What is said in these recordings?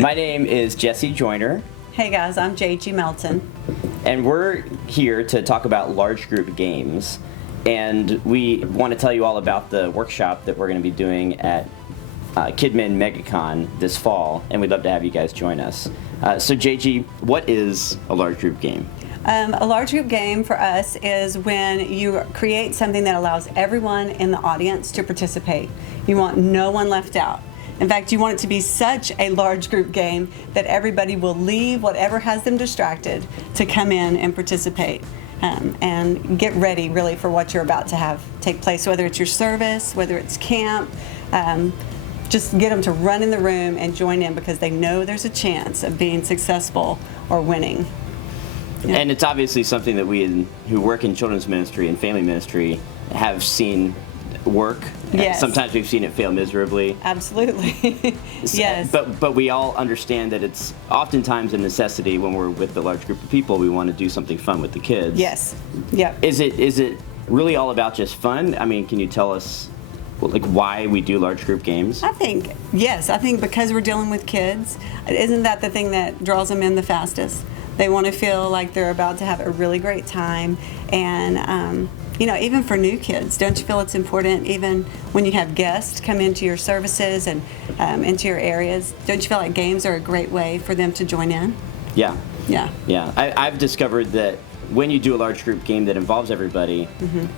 My name is Jesse Joyner. Hey guys, I'm Jagee Melton. And we're here to talk about large group games. And we want to tell you all about the workshop that we're going to be doing at KidMin MegaCon this fall. And we'd love to have you guys join us. So Jagee, what is a large group game? A large group game for us is when you create something that allows everyone in the audience to participate. You want no one left out. In fact, you want it to be such a large group game that everybody will leave whatever has them distracted to come in and participate and get ready really for what you're about to have take place, whether it's your service, whether it's camp. Just get them to run in the room and join in because they know there's a chance of being successful or winning. Yeah. And it's obviously something that we who work in children's ministry and family ministry have seen work. Yes. Sometimes we've seen it fail miserably. Absolutely. Yes. But we all understand that it's oftentimes a necessity when we're with a large group of people. We want to do something fun with the kids. Yes. Yep. Is it really all about just fun? I mean, can you tell us like why we do large group games? I think because we're dealing with kids, isn't that the thing that draws them in the fastest? They want to feel like they're about to have a really great time, and even for new kids, don't you feel it's important even when you have guests come into your services and into your areas? Don't you feel like games are a great way for them to join in? Yeah. Yeah. Yeah. I've discovered that when you do a large group game that involves everybody,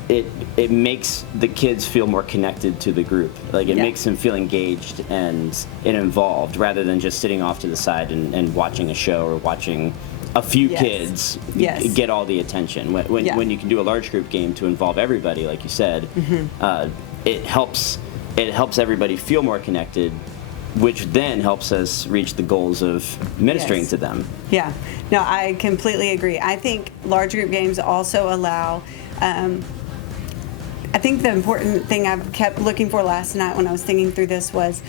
it makes the kids feel more connected to the group. Like it makes them feel engaged and involved rather than just sitting off to the side and watching a show or watching a few kids get all the attention. When you can do a large group game to involve everybody, like you said, it helps everybody feel more connected, which then helps us reach the goals of ministering to them. Yeah, no, I completely agree. I think large group games also allow, I think the important thing I've kept looking for last night when I was thinking through this was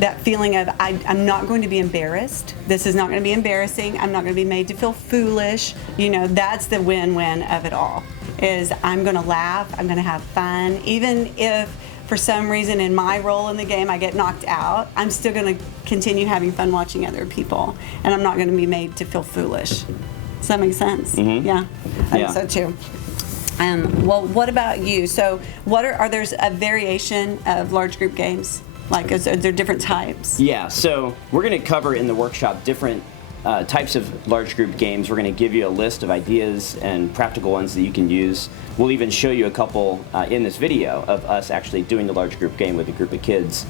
that feeling of I'm not going to be embarrassed. This is not going to be embarrassing. I'm not going to be made to feel foolish. That's the win-win of it all, is I'm going to laugh, I'm going to have fun. Even if for some reason in my role in the game I get knocked out, I'm still going to continue having fun watching other people, and I'm not going to be made to feel foolish. Does that make sense? Mm-hmm. Yeah, I think so too. Well, what about you? So are there a variation of large group games? Like, are there different types? Yeah, so we're going to cover in the workshop different types of large group games. We're going to give you a list of ideas and practical ones that you can use. We'll even show you a couple in this video of us actually doing the large group game with a group of kids.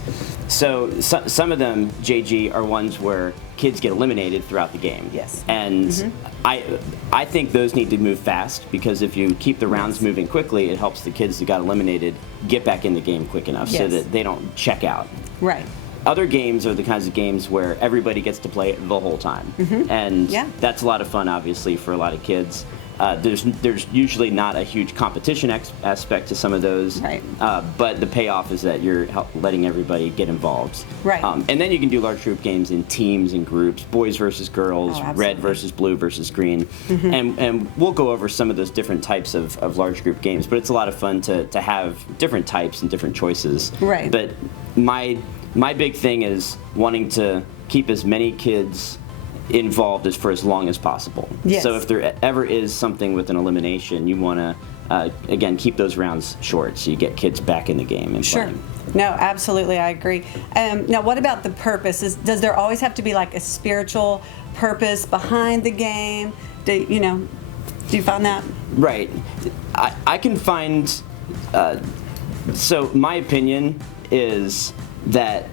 So some of them, Jagee, are ones where kids get eliminated throughout the game. Yes. And I think those need to move fast, because if you keep the rounds moving quickly, it helps the kids that got eliminated get back in the game quick enough so that they don't check out. Right. Other games are the kinds of games where everybody gets to play it the whole time. And that's a lot of fun, obviously, for a lot of kids. There's usually not a huge competition aspect to some of those, but the payoff is that you're letting everybody get involved. Right. And then you can do large group games in teams and groups, boys versus girls, red versus blue versus green, and we'll go over some of those different types of large group games. But it's a lot of fun to have different types and different choices. Right. But my big thing is wanting to keep as many kids involved for as long as possible. Yes. So if there ever is something with an elimination, you want to, again, keep those rounds short so you get kids back in the game and playing. No, absolutely, I agree. Now, what about the purpose? Does there always have to be like a spiritual purpose behind the game? Do you find that? Right. I can find, so my opinion is that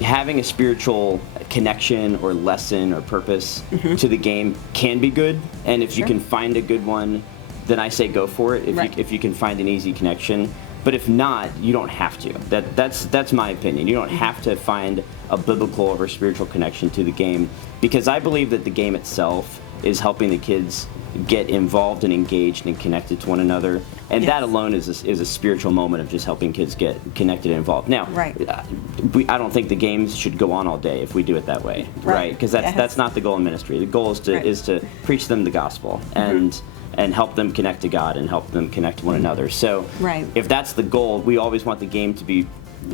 having a spiritual connection or lesson or purpose to the game can be good, and if you can find a good one, then I say go for it. If you can find an easy connection, but if not, you don't have to. That's my opinion. You don't have to find a biblical or spiritual connection to the game, because I believe that the game itself is helping the kids get involved and engaged and connected to one another, and that alone is a spiritual moment of just helping kids get connected and involved. Now, I don't think the games should go on all day if we do it that way, right? Because that's not the goal in ministry. The goal is to preach them the gospel and help them connect to God and help them connect to one another. So if that's the goal, we always want the game to be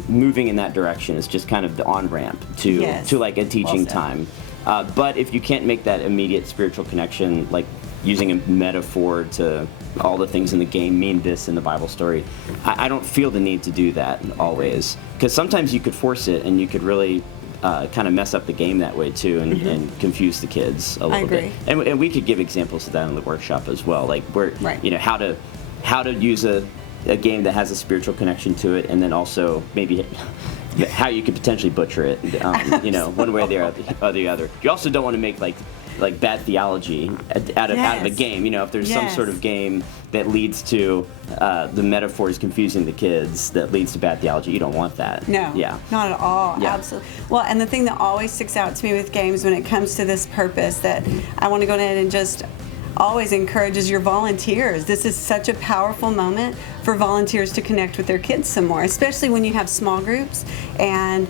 moving in that direction is just kind of the on-ramp to like a teaching time. But if you can't make that immediate spiritual connection, like using a metaphor to all the things in the game mean this in the Bible story, I don't feel the need to do that always. Because sometimes you could force it and you could really kind of mess up the game that way too, and confuse the kids a little bit. And we could give examples of that in the workshop as well, like where how to use a game that has a spiritual connection to it, and then also maybe how you could potentially butcher it, one way or the other. You also don't want to make like bad theology out of a game. If there's some sort of game that leads to the metaphors confusing the kids, that leads to bad theology, you don't want that. No, not at all. Yeah. Absolutely. Well, and the thing that always sticks out to me with games when it comes to this purpose that I want to go ahead and just always encourages your volunteers. This is such a powerful moment for volunteers to connect with their kids some more, especially when you have small groups and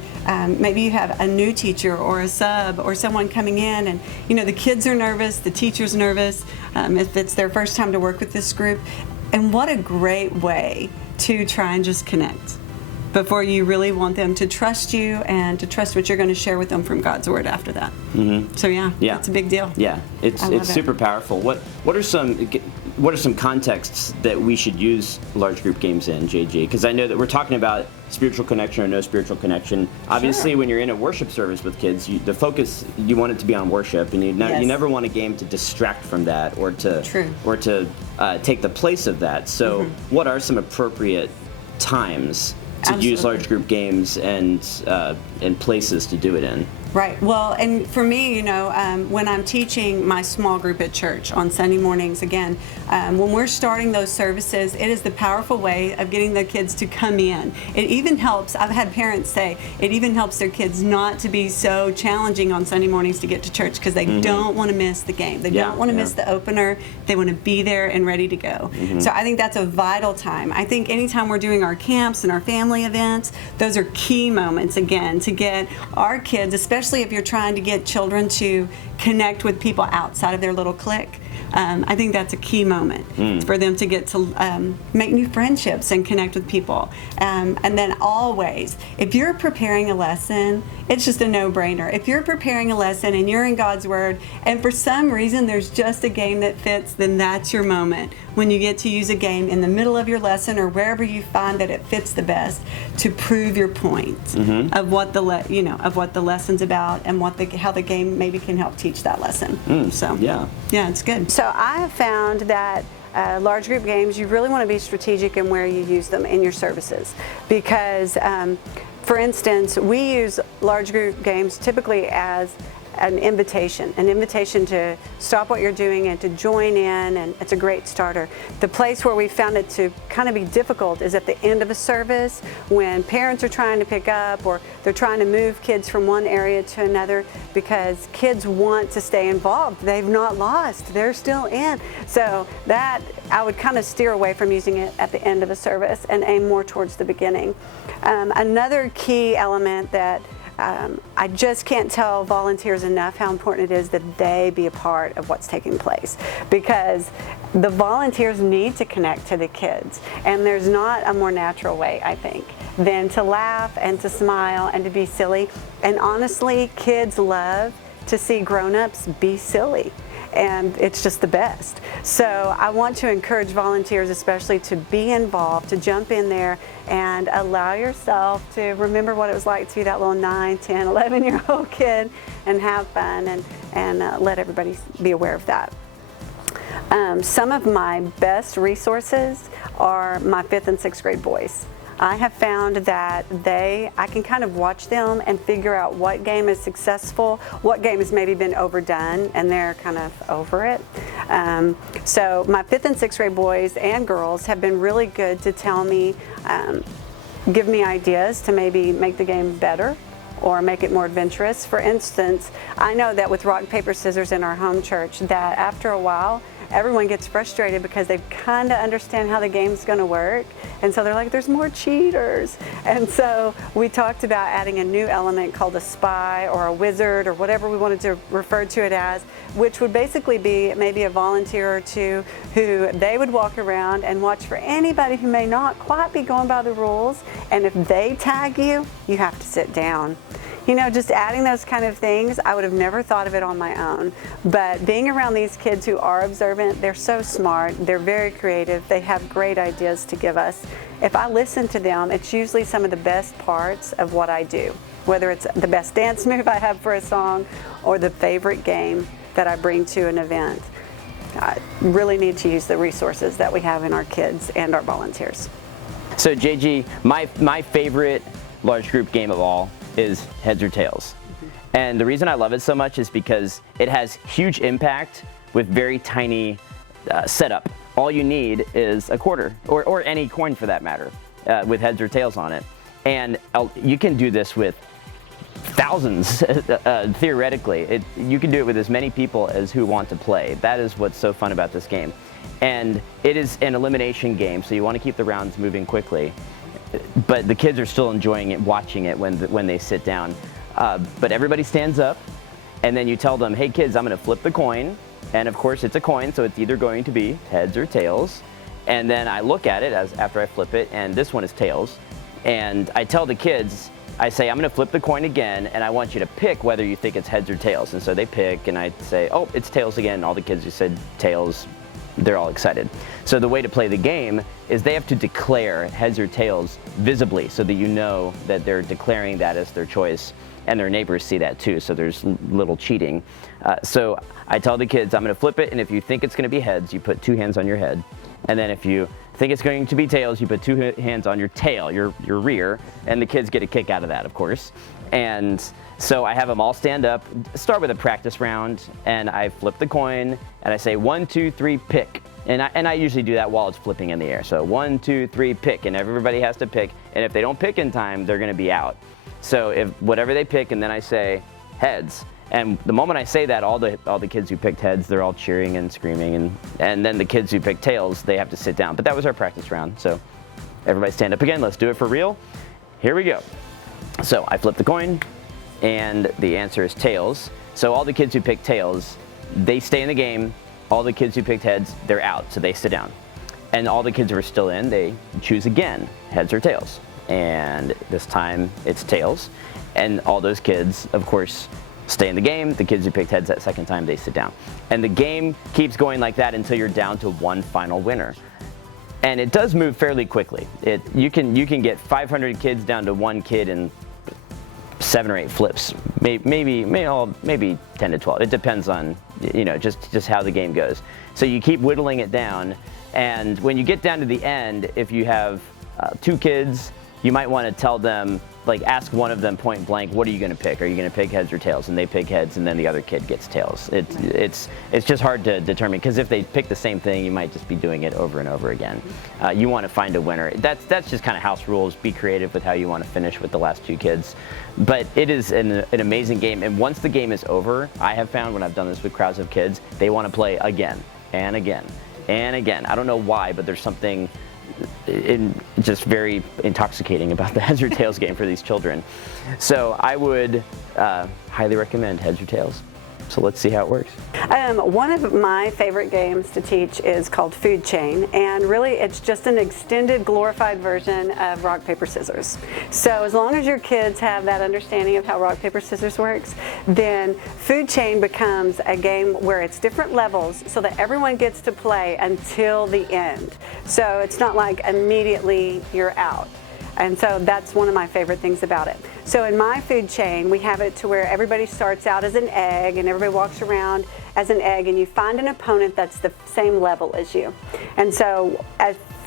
maybe you have a new teacher or a sub or someone coming in, and the kids are nervous, the teacher's nervous, if it's their first time to work with this group. And what a great way to try and just connect before you really want them to trust you and to trust what you're going to share with them from God's Word after that. So it's a big deal. Yeah, it's super powerful. What are some contexts that we should use large group games in, Jagee? Because I know that we're talking about spiritual connection or no spiritual connection. Obviously, when you're in a worship service with kids, the focus, you want it to be on worship, and you never want a game to distract from that or to take the place of that. So what are some appropriate times to use large group games and places to do it in? Right. Well, and for me, when I'm teaching my small group at church on Sunday mornings, again, when we're starting those services, it is the powerful way of getting the kids to come in. It even helps, I've had parents say, it even helps their kids not to be so challenging on Sunday mornings to get to church because they don't want to miss the game. They don't want to miss the opener. They want to be there and ready to go. So I think that's a vital time. I think anytime we're doing our camps and our family events, those are key moments, again, to get our kids, especially if you're trying to get children to connect with people outside of their little clique. I think that's a key moment for them to get to make new friendships and connect with people. And then always, if you're preparing a lesson, it's just a no-brainer. If you're preparing a lesson and you're in God's Word, and for some reason there's just a game that fits, then that's your moment when you get to use a game in the middle of your lesson or wherever you find that it fits the best to prove your point of what the lesson's about and how the game maybe can help teach that lesson. It's good. So I have found that large group games, you really want to be strategic in where you use them in your services, because for instance, we use large group games typically as an invitation to stop what you're doing and to join in, and it's a great starter. The place where we found it to kind of be difficult is at the end of a service when parents are trying to pick up or they're trying to move kids from one area to another, because kids want to stay involved. They've not lost, they're still in. So that, I would kind of steer away from using it at the end of a service and aim more towards the beginning. Another key element that I just can't tell volunteers enough how important it is that they be a part of what's taking place, because the volunteers need to connect to the kids, and there's not a more natural way, I think, than to laugh and to smile and to be silly. And honestly, kids love to see grown-ups be silly, and it's just the best. So I want to encourage volunteers especially to be involved, to jump in there and allow yourself to remember what it was like to be that little 9, 10, 11-year-old kid and have fun and let everybody be aware of that. Some of my best resources are my 5th and 6th grade boys. I have found that I can kind of watch them and figure out what game is successful, what game has maybe been overdone, and they're kind of over it. So my 5th and 6th grade boys and girls have been really good to tell me, give me ideas to maybe make the game better or make it more adventurous. For instance, I know that with rock, paper, scissors in our home church, that after a while, everyone gets frustrated because they kind of understand how the game's going to work. And so they're like, there's more cheaters. And so we talked about adding a new element called a spy or a wizard or whatever we wanted to refer to it as, which would basically be maybe a volunteer or two who they would walk around and watch for anybody who may not quite be going by the rules. And if they tag you, you have to sit down. You know, just adding those kind of things, I would have never thought of it on my own. But being around these kids who are observant, they're so smart, they're very creative, they have great ideas to give us. If I listen to them, it's usually some of the best parts of what I do, whether it's the best dance move I have for a song or the favorite game that I bring to an event. I really need to use the resources that we have in our kids and our volunteers. So Jagee, my favorite large group game of all is heads or tails. And the reason I love it so much is because it has huge impact with very tiny setup. All you need is a quarter, or any coin for that matter, with heads or tails on it. And you can do this with thousands, theoretically. You can do it with as many people as who want to play. That is what's so fun about this game. And it is an elimination game, so you want to keep the rounds moving quickly. But the kids are still enjoying it, watching it when they sit down. But everybody stands up, and then you tell them, hey kids, I'm going to flip the coin. And of course it's a coin, so it's either going to be heads or tails. And then I look at it after I flip it, and this one is tails. And I tell the kids, I say, I'm going to flip the coin again, and I want you to pick whether you think it's heads or tails. And so they pick, and I say, oh, it's tails again. All the kids who said tails, they're all excited. So the way to play the game is they have to declare heads or tails visibly so that you know that they're declaring that as their choice, and their neighbors see that too, so there's little cheating. So I tell the kids, I'm going to flip it, and if you think it's going to be heads, you put 2 hands on your head. And then if you think it's going to be tails, you put 2 hands on your tail, your rear, and the kids get a kick out of that, of course. And so I have them all stand up, start with a practice round, and I flip the coin, and I say 1, 2, 3, pick. And I usually do that while it's flipping in the air. So 1, 2, 3, pick, and everybody has to pick. And if they don't pick in time, they're going to be out. So if whatever they pick, and then I say heads. And the moment I say that, all the kids who picked heads, they're all cheering and screaming, and then the kids who picked tails, they have to sit down. But that was our practice round. So everybody stand up again. Let's do it for real. Here we go. So I flip the coin, and the answer is tails. So all the kids who picked tails, they stay in the game. All the kids who picked heads, they're out, so they sit down. And all the kids who are still in, they choose again, heads or tails. And this time it's tails. And all those kids, of course, stay in the game. The kids who picked heads that second time, they sit down. And the game keeps going like that until you're down to one final winner. And it does move fairly quickly. You can get 500 kids down to one kid in 7 or 8 flips, maybe 10 to 12. It depends on, just how the game goes. So you keep whittling it down, and when you get down to the end, if you have 2 kids, you might want to tell them, ask one of them point blank, what are you going to pick? Are you going to pick heads or tails? And they pick heads, and then the other kid gets tails. It's just hard to determine, because if they pick the same thing, you might just be doing it over and over again. You want to find a winner. That's just kind of house rules. Be creative with how you want to finish with the last 2 kids. But it is an amazing game, and once the game is over, I have found when I've done this with crowds of kids, they want to play again and again and again. I don't know why, but there's something just very intoxicating about the heads or tails game for these children. So I would highly recommend heads or tails. So let's see how it works. One of my favorite games to teach is called Food Chain, and really it's just an extended, glorified version of rock, paper, scissors. So as long as your kids have that understanding of how rock, paper, scissors works, then Food Chain becomes a game where it's different levels so that everyone gets to play until the end. So it's not like immediately you're out. And so that's one of my favorite things about it. So in my food chain, we have it to where everybody starts out as an egg, and everybody walks around as an egg, and you find an opponent that's the same level as you. And so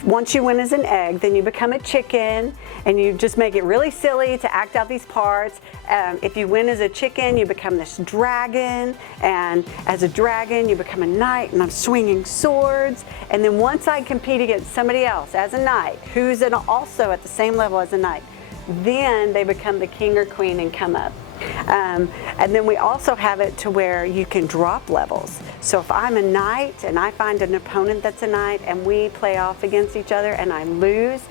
once you win as an egg, then you become a chicken, and you just make it really silly to act out these parts. If you win as a chicken, you become this dragon, and as a dragon, you become a knight, and I'm swinging swords. And then once I compete against somebody else as a knight, who's also at the same level as a knight, then they become the king or queen and come up. And then we also have it to where you can drop levels. So if I'm a knight and I find an opponent that's a knight and we play off against each other and I lose,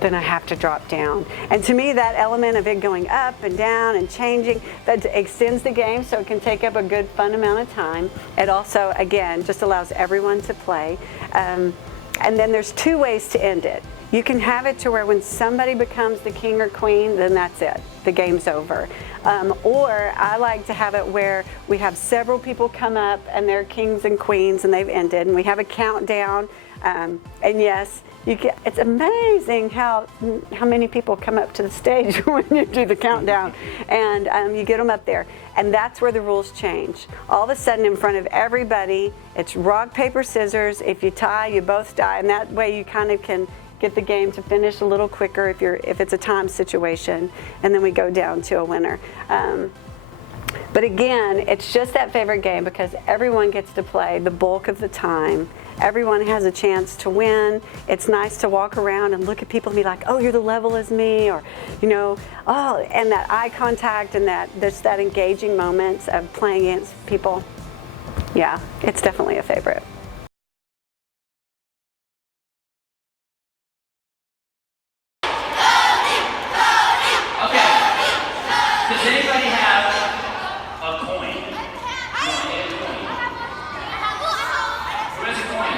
then I have to drop down. And to me, that element of it going up and down and changing, that extends the game so it can take up a good fun amount of time. It also, again, just allows everyone to play. And then there's two ways to end it. You can have it to where when somebody becomes the king or queen, then that's it. The game's over. Or I like to have it where we have several people come up and they're kings and queens and they've ended, and we have a countdown. And yes, it's amazing how many people come up to the stage when you do the countdown, and you get them up there. And that's where the rules change. All of a sudden, in front of everybody, it's rock, paper, scissors. If you tie, you both die, and that way you kind of can get the game to finish a little quicker if it's a time situation, and then we go down to a winner. But again, it's just that favorite game because everyone gets to play the bulk of the time. Everyone has a chance to win. It's nice to walk around and look at people and be like, oh, you're the level as me, or, oh, and that eye contact and that engaging moments of playing against people. Yeah, it's definitely a favorite. Does anybody have a coin? Who has a coin?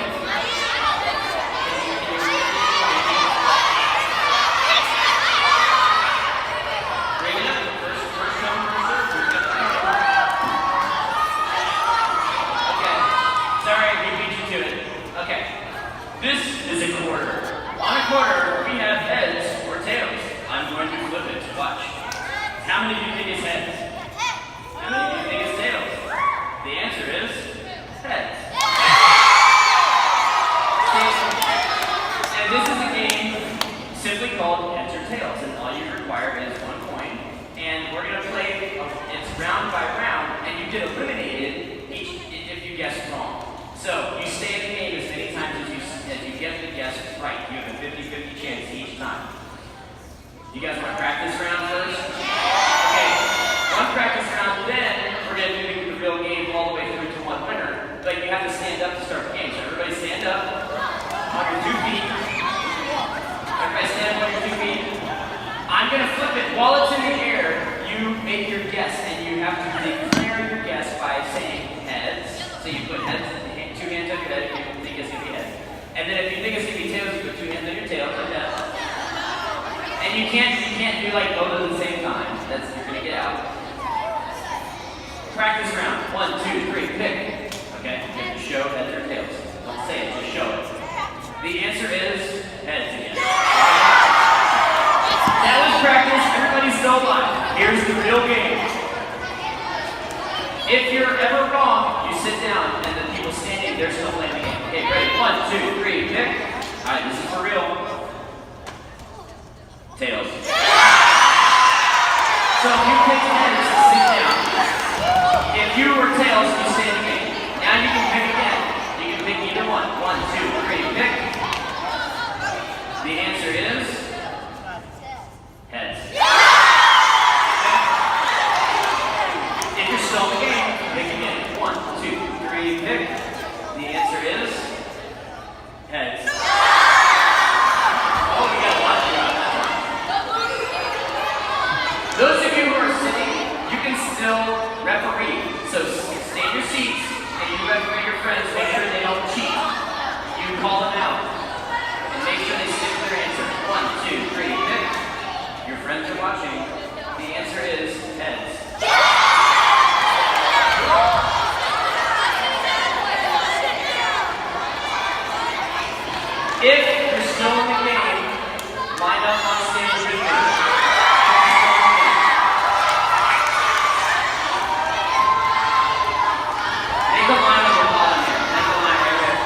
Bring it up. First come, first served. Okay. Sorry, we beat you to it. Okay. This is a quarter. On a quarter, we have heads or tails. I'm going to flip it. Watch. How many of you think it's heads? How many of you think it's tails? The answer is heads. And this is a game simply called heads or tails, and all you require is one coin. And we're going to play, it's round by round, and you get eliminated if you guess wrong. So you stay in the game as many times as you get the guess right. You have a 50-50 chance each time. You guys want to practice round first? Okay, one practice round, then we're going to do the real game all the way through to one winner. But you have to stand up to start the game. So everybody stand up on your 2 feet. Everybody stand up on your 2 feet. I'm going to flip it. While it's in the air, you make your guess, and you have to declare your guess by saying heads. So you put heads, 2 hands on your head if you think it's going to be heads. And then if you think it's going to be tails, you put 2 hands on your tail like that. And you can't do like both at the same time. You're gonna get out. Practice round. 1, 2, 3, pick. Okay, you have to show heads or tails. Don't say it, just show it. The answer is heads again. That was practice. Everybody's still alive. Here's the real game. If you're ever wrong, you sit down, and the people standing, they're still playing the game. Okay, ready? 1, 2, 3, pick. All right, this is for real. Tails. So if you pick heads, sit down. If you were tails, you stay in the game. Now you can pick again. You can pick either one. 1, 2, 3, pick. The answer is heads. If you're still in the game, pick again. 1, 2, 3, pick. The answer is heads. Those of you who are sitting, you can still referee. So stay in your seats and you referee your friends, make sure they don't cheat. You call them out and make sure they stick to their answer. 1, 2, 3, pick. Your friends are watching. The answer is heads. If you're still in the game, line up on stage with me. Make a line on the bottom here. Make a line right here.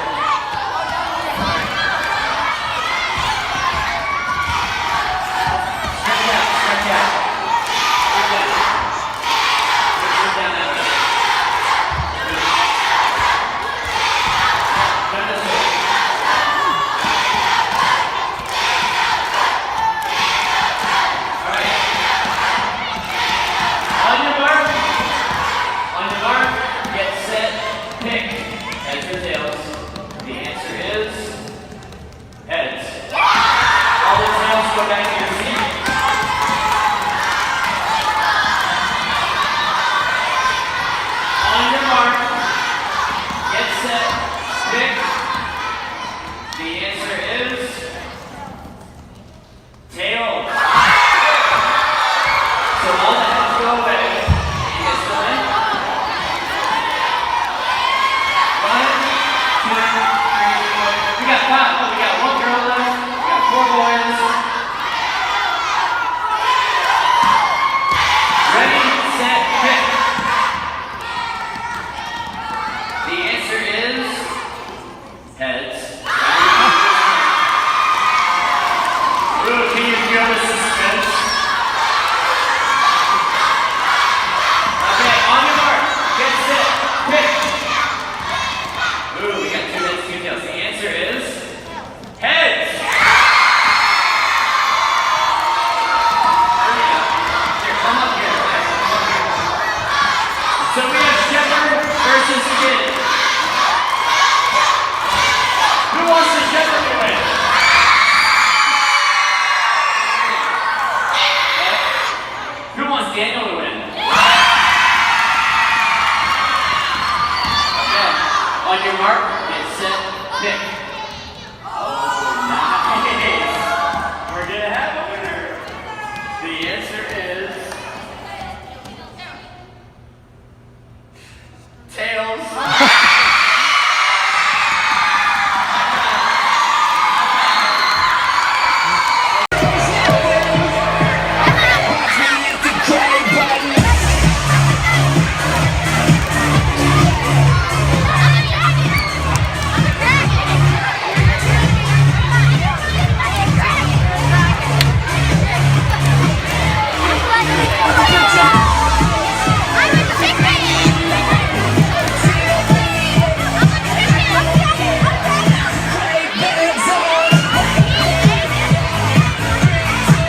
Mark.